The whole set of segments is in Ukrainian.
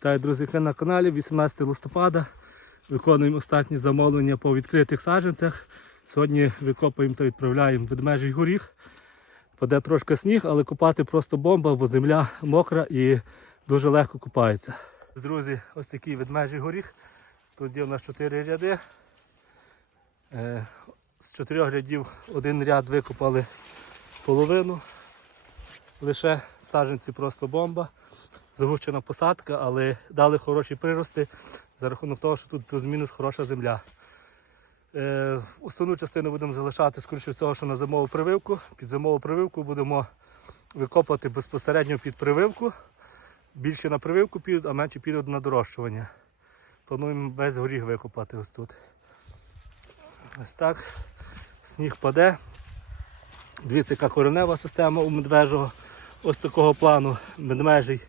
Вітаю, друзі, ви на каналі 18 листопада. Виконуємо останні замовлення по відкритих саджанцях. Сьогодні викопуємо та відправляємо ведмежий горіх. Паде трошки сніг, але копати просто бомба, бо земля мокра і дуже легко купається. Друзі, ось такий ведмежий горіх. Тут є у нас 4 ряди. Е, З чотирьох рядів один ряд викопали половину. Лише саджанці просто бомба. Загущена посадка, але дали хороші прирости за рахунок того, що тут плюс-мінус хороша земля. Е, основну частину будемо залишати, скоріше всього, що на зимову прививку. Під зимову прививку будемо викопувати безпосередньо під прививку. Більше на прививку підуть, а менше підуть на дорощування. Плануємо весь горіх викопати ось тут. Ось так. Сніг паде. Дивіться, яка коренева система у медвежого. Ось такого плану медвежий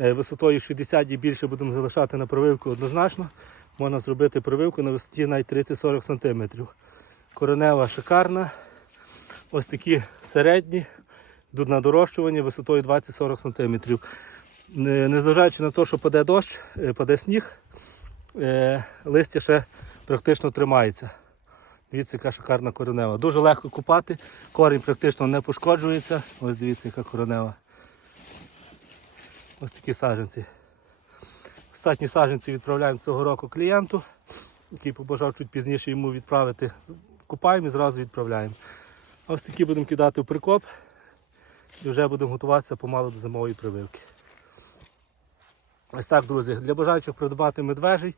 е, висотою 60 і більше будемо залишати на прививку однозначно. Можна зробити прививку на висоті навіть 30-40 см. Коренева шикарна. Ось такі середні, йдуть на дорощування висотою 20-40 см. Незважаючи на те, що паде дощ, е, паде сніг, е, листя ще практично тримається. Дивіться, яка шикарна коренева. Дуже легко купати, корінь практично не пошкоджується. Ось дивіться, яка коренева. Ось такі саджанці. Остатні саджанці відправляємо цього року клієнту, який побажав чуть пізніше йому відправити. Купаємо і зразу відправляємо. Ось такі будемо кидати в прикоп і вже будемо готуватися помалу до зимової прививки. Ось так, друзі. Для бажаючих придбати медвежий,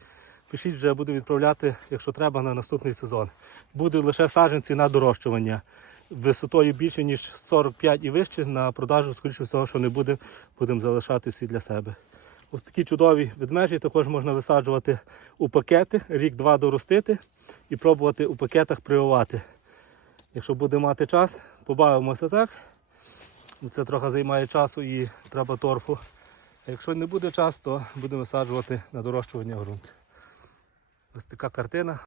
пишіть, вже буду відправляти, якщо треба, на наступний сезон. Будуть лише саджанці на дорощування. Висотою більше, ніж 45 і вище, на продажу, скоріше всього, що не буде, будемо залишати всі для себе. Ось такі чудові ведмежі також можна висаджувати у пакети, рік-два доростити і пробувати у пакетах прививати. Якщо буде мати час, побавимося так. Це трохи займає часу і треба торфу. А якщо не буде час, то будемо висаджувати на дорощування ґрунт. Ось така картина.